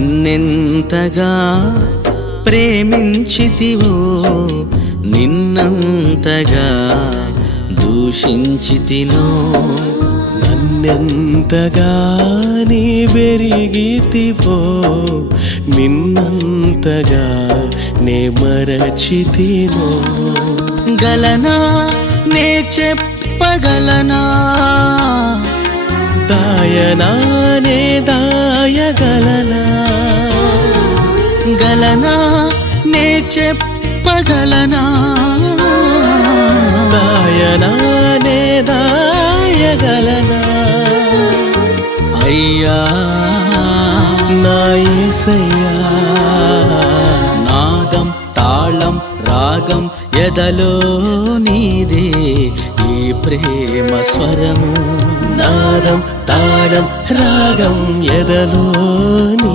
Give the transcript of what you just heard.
నన్నెంతగా ప్రేమించితివో నిన్నంతగా దూషించితినో నన్నెంతగా నీ వెరిగితివో నిన్నంతగా నే మరచితినో గలనా నే చెప్పగలనా దాయనా నే దాయగలనా గలనా నే చెప్పగలనా దాయనా నే దాయగలనా అయ్యా నా యేసయ్యా నాదం తాళం రాగం ఎదలో నీదే ఈ ప్రేమ స్వరము నాదం తాళం రాగం ఎదలో నీ